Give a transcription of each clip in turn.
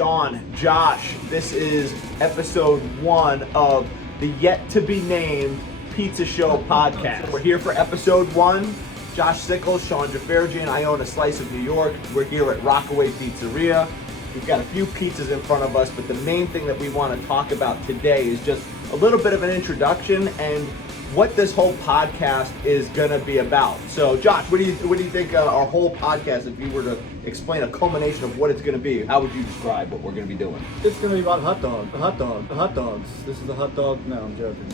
Sean, Josh. This is episode 1 of the yet-to-be-named Pizza Show podcast. We're here for episode 1. Josh Sickles, Sean Jafarjian, I own a slice of New York. We're here at Rockaway Pizzeria. We've got a few pizzas in front of us, but the main thing that we want to talk about today is just a little bit of an introduction and what this whole podcast is going to be about. So, Josh, what do you think our whole podcast, if you were to explain a culmination of what it's going to be, how would you describe what we're going to be doing? It's going to be about hot dogs. This is a hot dog. No, I'm joking.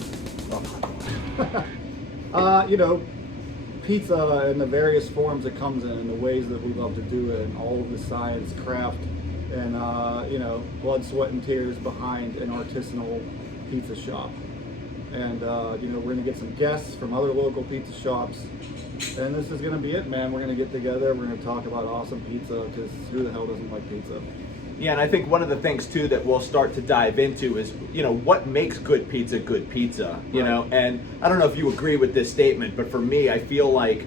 Pizza and the various forms it comes in, and the ways that we love to do it, and all of the science, craft, and blood, sweat, and tears behind an artisanal pizza shop. And we're going to get some guests from other local pizza shops, and this is going to be it, man. We're going to get together. We're going to talk about awesome pizza, because who the hell doesn't like pizza? Yeah, and I think one of the things too that we'll start to dive into is, what makes good pizza, and I don't know if you agree with this statement, but for me, I feel like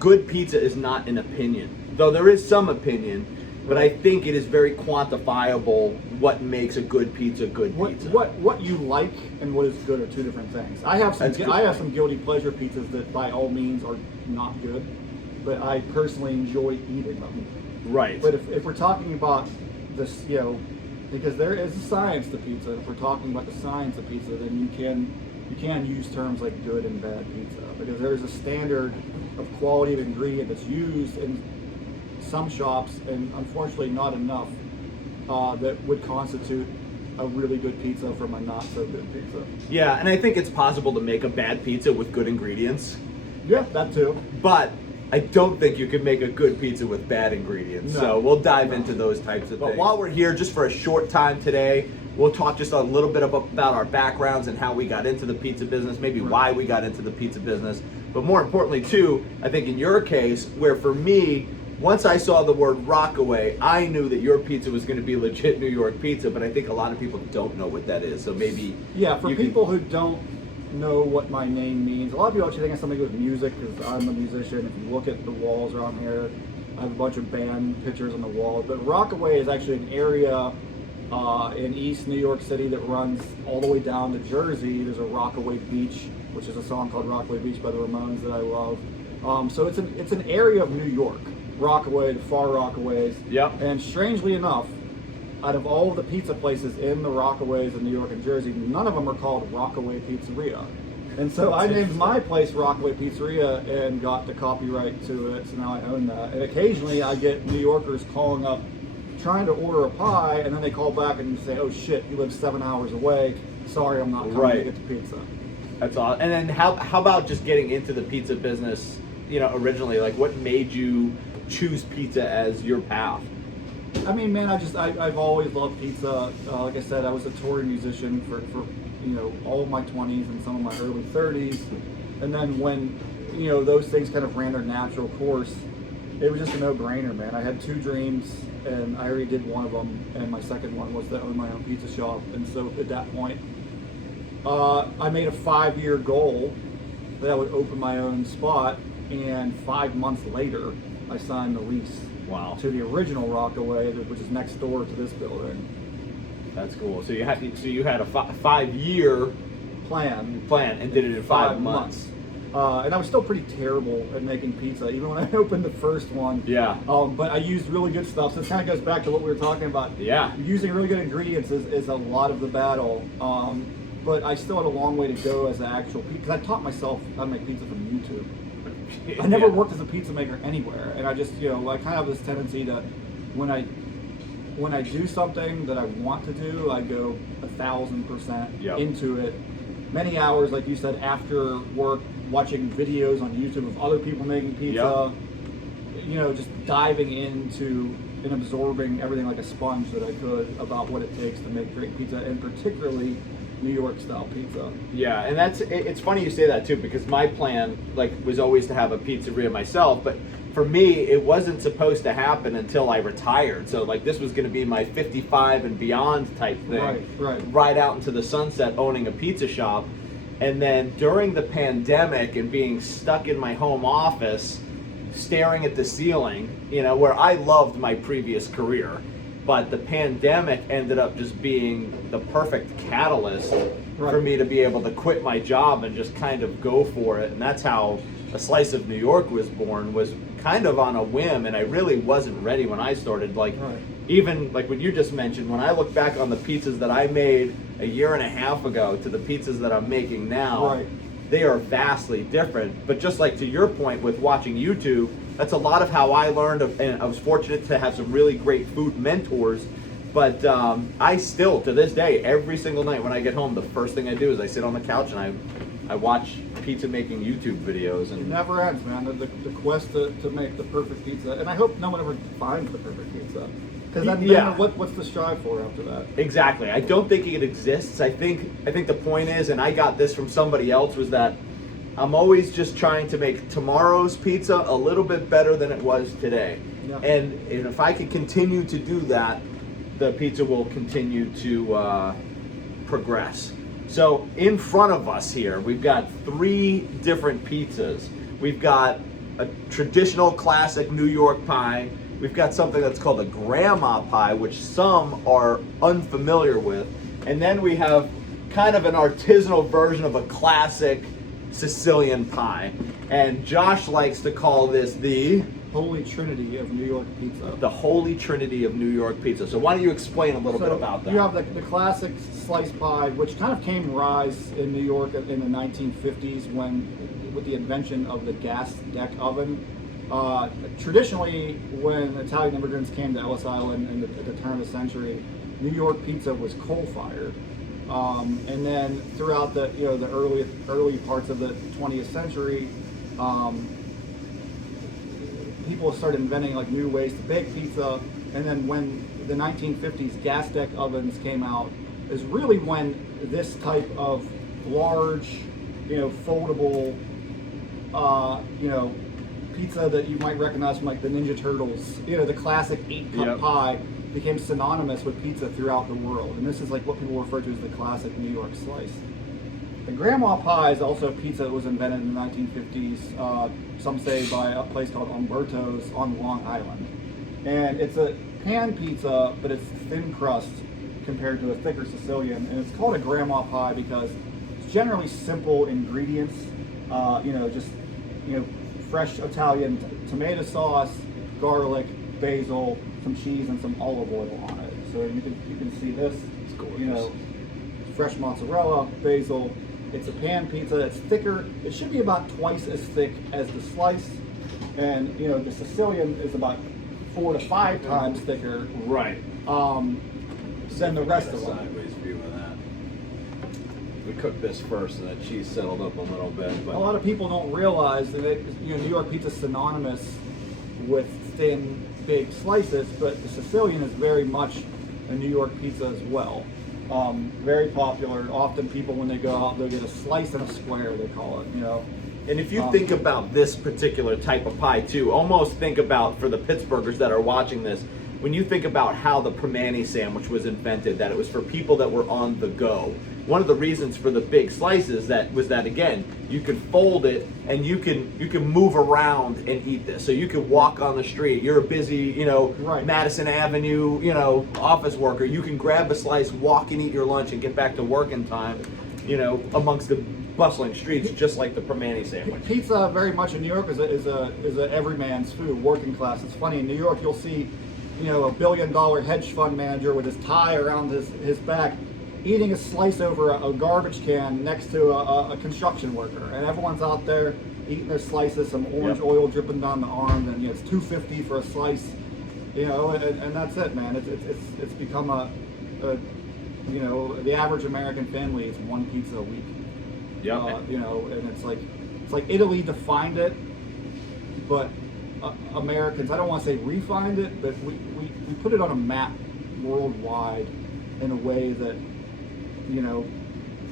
good pizza is not an opinion, though there is some opinion, but I think it is very quantifiable what makes a good pizza good pizza. What you like and what is good are two different things. I have some guilty pleasure pizzas that by all means are not good, but I personally enjoy eating them. Right. But if we're talking about this, because there is a science to pizza. If we're talking about the science of pizza, then you can use terms like good and bad pizza, because there's a standard of quality of ingredient that's used in some shops, and unfortunately not enough, that would constitute a really good pizza from a not so good pizza. Yeah, and I think it's possible to make a bad pizza with good ingredients. Yeah, that too. But I don't think you can make a good pizza with bad ingredients. No. So we'll dive into those types of things. But while we're here just for a short time today, we'll talk just a little bit about our backgrounds and how we got into the pizza business, maybe why we got into the pizza business. But more importantly too, I think in your case, where for me, once I saw the word Rockaway, I knew that your pizza was going to be legit New York pizza, but I think a lot of people don't know what that is. So maybe... Yeah, for people who don't know what my name means, a lot of people actually think it's something with music, because I'm a musician. If you look at the walls around here, I have a bunch of band pictures on the wall. But Rockaway is actually an area in East New York City that runs all the way down to Jersey. There's a Rockaway Beach, which is a song called Rockaway Beach by the Ramones that I love. So it's an area of New York. Rockaway, the far Rockaways. Yep. And strangely enough, out of all of the pizza places in the Rockaways in New York and Jersey, none of them are called Rockaway Pizzeria. And so I named my place Rockaway Pizzeria and got the copyright to it, so now I own that. And occasionally I get New Yorkers calling up trying to order a pie, and then they call back and say, oh shit, you live 7 hours away. Sorry, I'm not coming to get the pizza. That's awesome. And then how about just getting into the pizza business, originally? Like, what made you choose pizza as your path? I mean, man, I've always loved pizza. Like I said, I was a touring musician for all of my 20s and some of my early 30s. And then when, those things kind of ran their natural course, it was just a no-brainer, man. I had 2 dreams, and I already did one of them, and my second one was to own my own pizza shop. And so at that point, I made a 5-year goal that I would open my own spot, and 5 months later, I signed the lease. Wow. To the original Rockaway, which is next door to this building. That's cool. So you had a 5-year plan and did it in 5 months. And I was still pretty terrible at making pizza, even when I opened the first one. Yeah. But I used really good stuff, so it kind of goes back to what we were talking about. Yeah. Using really good ingredients is a lot of the battle. But I still had a long way to go as an actual pizza, because I taught myself how to make pizza from YouTube. I never worked as a pizza maker anywhere, and I just, I kind of have this tendency to, when I do something that I want to do, I go 1,000% into it. Many hours, like you said, after work, watching videos on YouTube of other people making pizza. Just diving into and absorbing everything like a sponge that I could about what it takes to make great pizza, and particularly New York style pizza. Yeah, and it's funny you say that too, because my plan was always to have a pizzeria myself, but for me it wasn't supposed to happen until I retired. So this was going to be my 55 and beyond type thing. Right out into the sunset owning a pizza shop. And then during the pandemic and being stuck in my home office staring at the ceiling, where I loved my previous career, but the pandemic ended up just being the perfect catalyst for me to be able to quit my job and just kind of go for it. And that's how A Slice of New York was born, was kind of on a whim, and I really wasn't ready when I started. Like, even like what you just mentioned, when I look back on the pizzas that I made a year and a half ago to the pizzas that I'm making now, they are vastly different. But just like to your point with watching YouTube, that's a lot of how I learned, and I was fortunate to have some really great food mentors. But I still, to this day, every single night when I get home, the first thing I do is I sit on the couch and I watch pizza making YouTube videos. And it never ends, man. The quest to make the perfect pizza. And I hope no one ever finds the perfect pizza. Because then what's to strive for after that? Exactly. I don't think it exists. I think the point is, and I got this from somebody else, was that I'm always just trying to make tomorrow's pizza a little bit better than it was today. Yeah. And if I can continue to do that, the pizza will continue to progress. So in front of us here, we've got 3 different pizzas. We've got a traditional classic New York pie. We've got something that's called a grandma pie, which some are unfamiliar with. And then we have kind of an artisanal version of a classic Sicilian pie. And Josh likes to call this the Holy Trinity of New York pizza. The Holy Trinity of New York pizza. So why don't you explain a little bit about that? You have the classic slice pie, which kind of came rise in New York in the 1950s with the invention of the gas deck oven. Traditionally, when Italian immigrants came to Ellis Island at the turn of the century, New York pizza was coal-fired. And then throughout the early parts of the 20th century, people started inventing like new ways to bake pizza. And then when the 1950s gas deck ovens came out, is really when this type of large, foldable, pizza that you might recognize from like the Ninja Turtles, the classic 8-cup pie, became synonymous with pizza throughout the world. And this is like what people refer to as the classic New York slice. The grandma pie is also a pizza that was invented in the 1950s, some say by a place called Umberto's on Long Island. And it's a pan pizza, but it's thin crust compared to a thicker Sicilian. And it's called a grandma pie because it's generally simple ingredients, fresh Italian tomato sauce, garlic, basil, some cheese, and some olive oil on it. So you can see this. It's gorgeous. Fresh mozzarella, basil. It's a pan pizza. It's thicker. It should be about twice as thick as the slice, and the Sicilian is about 4 to 5 times thicker. Right. Than the rest of them. Sideways view of that. We cooked this first, and that cheese settled up a little bit. But a lot of people don't realize that New York pizza is synonymous with thin, big slices, but the Sicilian is very much a New York pizza as well. Very popular. Often people, when they go out, they'll get a slice and a square, they call it, And if you think about this particular type of pie too, almost think about, for the Pittsburghers that are watching this, when you think about how the Primanti sandwich was invented, that it was for people that were on the go. One of the reasons for the big slices was that again, you can fold it and you can move around and eat this. So you could walk on the street. You're a busy, Madison Avenue, office worker. You can grab a slice, walk and eat your lunch, and get back to work in time, amongst the bustling streets, just like the Primanti sandwich. Pizza, very much in New York, is a everyman's food, working class. It's funny, in New York you'll see a $1 billion hedge fund manager with his tie around his back eating a slice over a garbage can next to a construction worker, and everyone's out there eating their slices, some orange oil dripping down the arm, and it's $2.50 for a slice, and that's it, man. It's become the average American family is one pizza a week. And it's like Italy defined it, but Americans, I don't want to say refined it, but we put it on a map worldwide in a way that,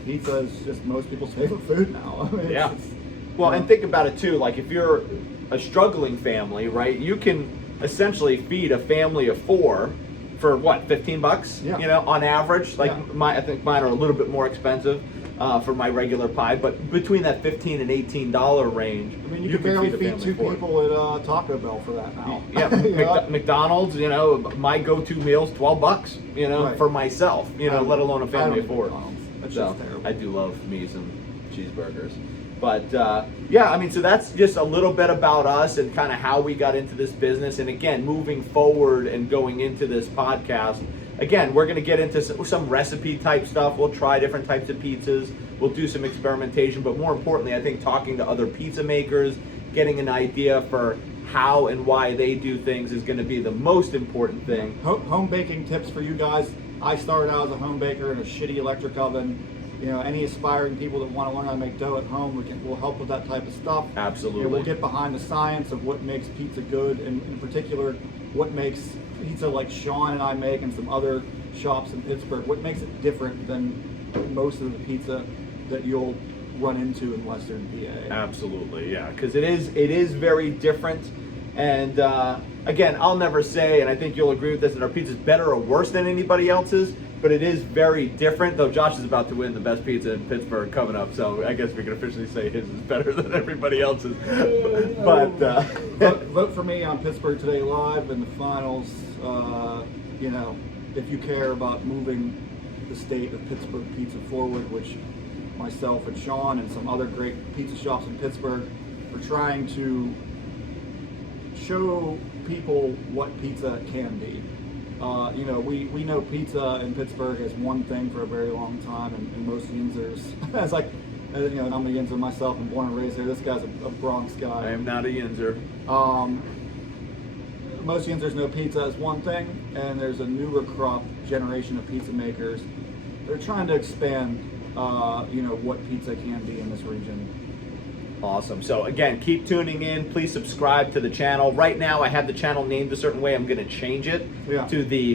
pizza is just most people's favorite food now. I mean, and think about it too, like if you're a struggling family, right, you can essentially feed a family of 4 for what, $15? On average. I think mine are a little bit more expensive. for my regular pie, but between that $15 and $18 range, I mean, you can barely feed a feed family two for it. people at Taco Bell for that now. Yeah, Yeah. McDonald's, my go-to meal's $12, Right. for myself, let alone a family of I don't eat four. McDonald's. That's So just terrible. I do love me some cheeseburgers. But so that's just a little bit about us and kind of how we got into this business. And again, moving forward and going into this podcast, again, we're going to get into some recipe type stuff. We'll try different types of pizzas. We'll do some experimentation. But more importantly, I think talking to other pizza makers, getting an idea for how and why they do things is going to be the most important thing. Home baking tips for you guys. I started out as a home baker in a shitty electric oven. Any aspiring people that want to learn how to make dough at home, we'll help with that type of stuff. Absolutely. We'll get behind the science of what makes pizza good, and in particular, what makes pizza like Sean and I make and some other shops in Pittsburgh, what makes it different than most of the pizza that you'll run into in Western PA. Absolutely, yeah, because it is very different. And again, I'll never say, and I think you'll agree with this, that our pizza is better or worse than anybody else's, but it is very different. Though Josh is about to win the best pizza in Pittsburgh coming up, so I guess we can officially say his is better than everybody else's. But vote for me on Pittsburgh Today Live in the finals. If you care about moving the state of Pittsburgh pizza forward, which myself and Sean and some other great pizza shops in Pittsburgh are trying to show people what pizza can be. We know pizza in Pittsburgh as one thing for a very long time, and most Yinzers, it's like, and I'm a Yinzer myself, I'm born and raised here. This guy's a Bronx guy. I am not a Yinzer. Most Yinzers know pizza as one thing, and there's a newer crop generation of pizza makers. They're trying to expand, what pizza can be in this region. Awesome. So again, keep tuning in. Please subscribe to the channel. Right now, I have the channel named a certain way. I'm going to change it to the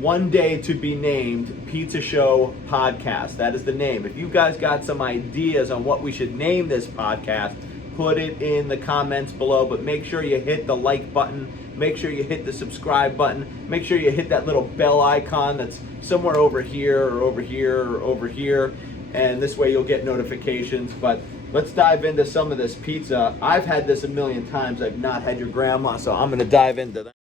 one day to be named Pizza Show Podcast. That is the name. If you guys got some ideas on what we should name this podcast, put it in the comments below. But make sure you hit the like button. Make sure you hit the subscribe button. Make sure you hit that little bell icon that's somewhere over here or over here or over here. And this way you'll get notifications. But let's dive into some of this pizza. I've had this a million times. I've not had your grandma, so I'm going to dive into that.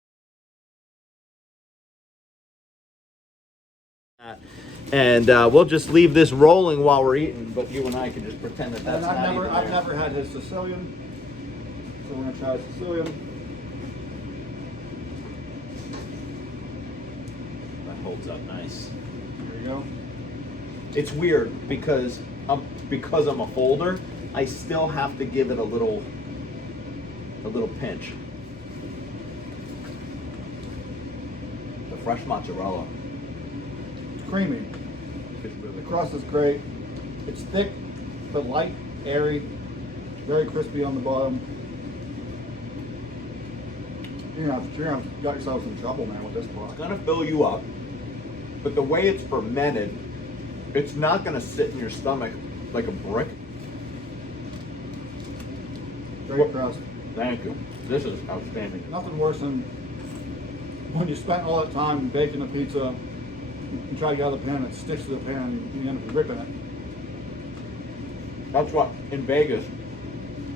And we'll just leave this rolling while we're eating, but you and I can just pretend that that's not even I've there. never had his Sicilian, so we're going to try Sicilian. That holds up nice. There you go. It's weird because I'm a folder, I still have to give it a little pinch. The fresh mozzarella. Creamy. The crust is great. It's thick, but light, airy, very crispy on the bottom. You're gonna got yourself some trouble, man, with this part. It's gonna fill you up, but the way it's fermented, it's not gonna sit in your stomach like a brick. Great crust. Thank you. This is outstanding. Nothing worse than when you spent all that time baking a pizza, you try to get out of the pan, and it sticks to the pan, and you end up ripping it. That's what, in Vegas,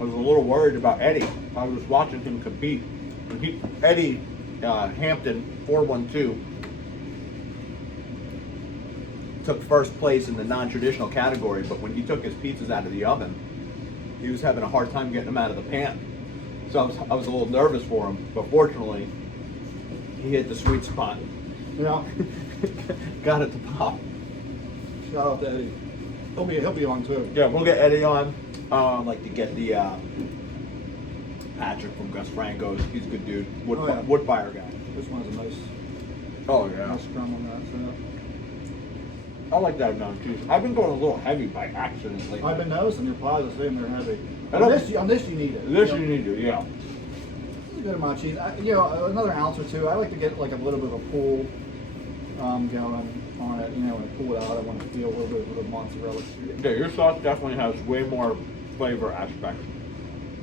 I was a little worried about Eddie. I was watching him compete. And Eddie Hampton, 412, took first place in the non-traditional category, but when he took his pizzas out of the oven, he was having a hard time getting them out of the pan. So I was a little nervous for him, but fortunately, he hit the sweet spot. Yeah. Got it to pop. Shout out to Eddie. He'll be on too. Yeah, we'll get Eddie on. I'd like to get the Patrick from Gus Franco's. He's a good dude. Wood fire guy. This one has a nice, Oh yeah. nice crumb on that. I like that amount of cheese. I've been going a little heavy by accident lately. So. I've been noticing your pies are saying they're heavy. On this you need it. This you need to, yeah. It's a good amount of cheese. Another ounce or two. I like to get like a little bit of a pull going on it. When I pull it out, I want to feel a little bit of the mozzarella. Yeah, your sauce definitely has way more flavor aspect.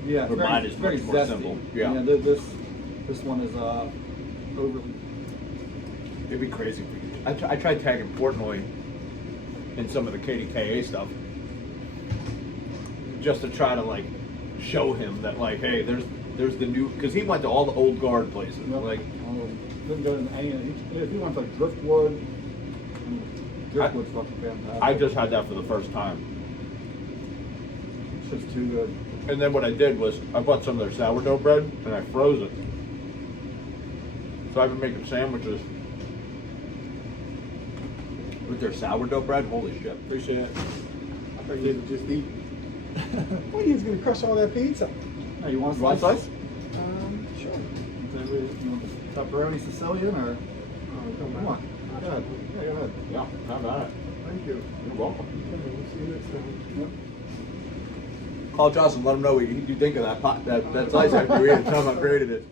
Yeah, But mine is much more zesty. simple. Yeah. This one is overly. It'd be crazy. I tried tagging Portnoy in some of the KDKA stuff, just to try to like show him that like, hey, there's the new, because he went to all the old guard places. Yep. Like, didn't go to any. If he went to like Driftwood, Driftwood's fucking fantastic. I just had that for the first time. It's just too good. And then what I did was I bought some of their sourdough bread and I froze it. So I've been making sandwiches with their sourdough bread. Holy shit. Appreciate it. I thought you would just eat. Well, he's gonna crush all that pizza. Hey, you want a You want a slice? slice? Sure. You want pepperoni Sicilian or? Oh, Come on. Go ahead. Yeah, go ahead. Yeah, how about it? Thank you. You're welcome. Okay, we'll see you next time. Yep. Call Josh and let him know what you think of that pot, that slice after you eat it. Tell him how great it is.